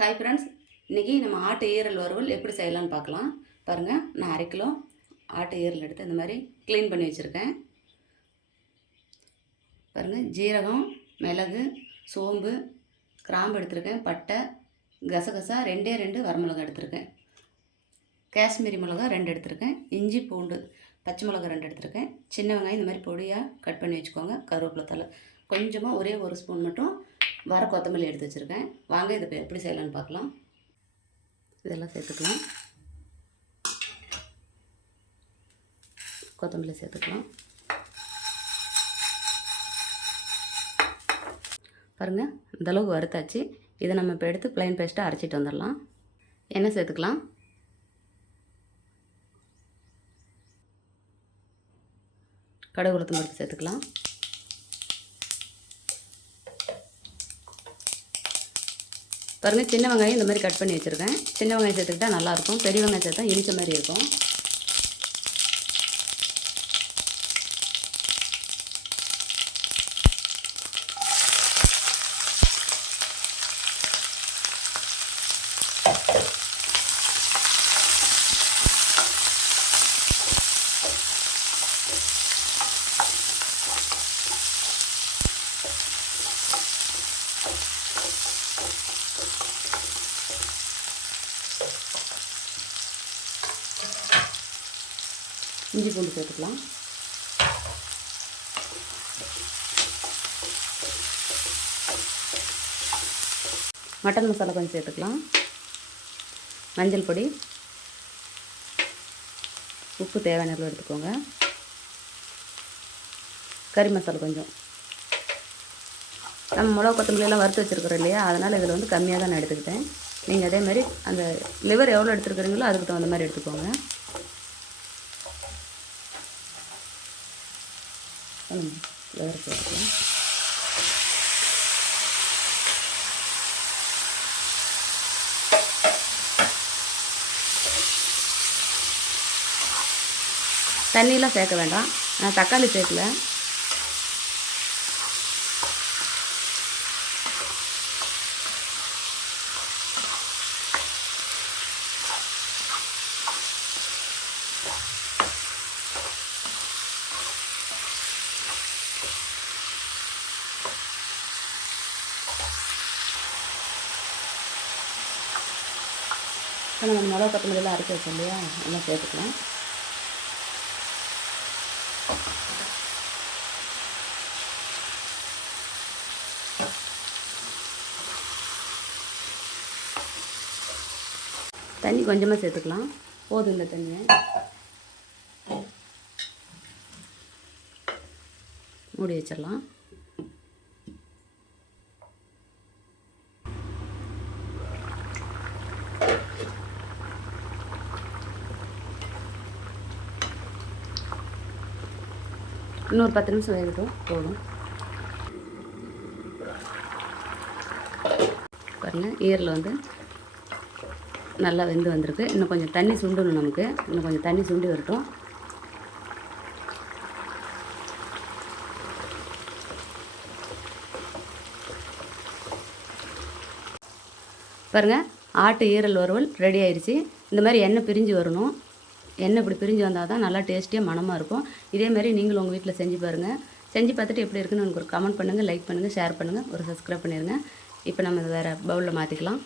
Hi friends, இன்றைக்கி நம்ம ஆட்டு ஈரல் வறுவல் எப்படி செய்யலான்னு பார்க்கலாம். பாருங்கள், நான் 1/2 கிலோ ஆட்டு ஈரல் எடுத்து இந்த மாதிரி க்ளீன் பண்ணி வச்சுருக்கேன். பாருங்கள், ஜீரகம், மிளகு, சோம்பு, கிராம்பு எடுத்திருக்கேன், பட்டை, கசகசா 2 வரமிளகா எடுத்திருக்கேன், காஷ்மீரி மிளகா 2 எடுத்திருக்கேன், இஞ்சி பூண்டு பச்சை மிளகா 2 எடுத்திருக்கேன், சின்ன வெங்காயம் இந்த மாதிரி பொடியாக கட் பண்ணி வச்சுக்கோங்க, கருவேப்பிலை தழை கொஞ்சமாக ஒரே 1 ஸ்பூன் மட்டும் வர கொத்தமல்லி எடுத்து வச்சுருக்கேன். வாங்க இதை இப்போ எப்படி செய்யலான்னு பார்க்கலாம். இதெல்லாம் சேர்த்துக்கலாம். கொத்தமல்லி சேர்த்துக்கலாம். பாருங்கள், இந்தளவுக்கு வறுத்தாச்சு. இதை நம்ம இப்போ எடுத்து ப்ளைன் பேஸ்ட்டாக அரைச்சிட்டு வந்துடலாம். எண்ணெய் சேர்த்துக்கலாம். கடுகு உளுத்தம் பருப்பு சேர்த்துக்கலாம். பாருங்கள், சின்ன வெங்காயம் இந்த மாதிரி கட் பண்ணி வச்சுருக்கேன். சின்ன வெங்காயம் சேர்த்துக்கிட்டால் நல்லாயிருக்கும். பெரிய வெங்காயம் சேர்த்தா இனிச்ச மாதிரி இருக்கும். இஞ்சி பூண்டு சேர்த்துக்கலாம். மட்டன் மசாலா கொஞ்சம் சேர்த்துக்கலாம். மஞ்சள் பொடி, உப்பு தேவையான அளவு எடுத்துக்கோங்க. கறி மசாலா கொஞ்சம். நம்ம மிளகா கொத்தமல்லியெல்லாம் வறுத்து வச்சுருக்குறோம் இல்லையா, அதனால் இதில் வந்து கம்மியாக தான் நான் எடுத்துக்கிட்டேன். நீங்கள் அதே மாதிரி அந்த லிவர் எவ்வளோ எடுத்துருக்குறீங்களோ அதுக்கு தகுந்த மாதிரி எடுத்துக்கோங்க. லிவர் சேர்த்துக்கலாம். தண்ணியெலாம் சேர்க்க வேண்டாம். நான் தக்காளி சேர்க்கல. இப்போ நம்ம மிளகா கொத்தமல்லியெல்லாம் அரைச்சி வச்சோம் இல்லையா, எல்லாம் சேர்த்துக்கலாம். தண்ணி கொஞ்சமாக சேர்த்துக்கலாம். போதும் இந்த தண்ணியை. மூடி வச்சிடலாம். இன்னொரு 10 நிமிஷம் வேகட்டும், போதும். பாருங்கள், ஈரல் வந்து நல்லா வெந்து வந்திருக்கு. இன்னும் கொஞ்சம் தண்ணி சுண்டணும் நமக்கு. இன்னும் கொஞ்சம் தண்ணி சுண்டி வரட்டும். பாருங்கள், ஆட்டு ஈரல் வறுவல் ரெடி ஆயிடுச்சு. இந்த மாதிரி எண்ணெய் பிரிஞ்சு வரணும். எண்ணெய் இப்படி பிரிஞ்சு வந்தால் தான் நல்லா டேஸ்டியாக மணமாக இருக்கும். இதேமாதிரி நீங்களும் உங்கள் வீட்டில் செஞ்சு பாருங்கள். செஞ்சு பார்த்துட்டு எப்படி இருக்குன்னு எனக்கு ஒரு கமெண்ட் பண்ணுங்கள், லைக் பண்ணுங்கள், ஷேர் பண்ணுங்கள், ஒரு சப்ஸ்கிரைப் பண்ணிடுங்க. இப்போ நம்ம வேறு பவுலில் மாற்றிக்கலாம்.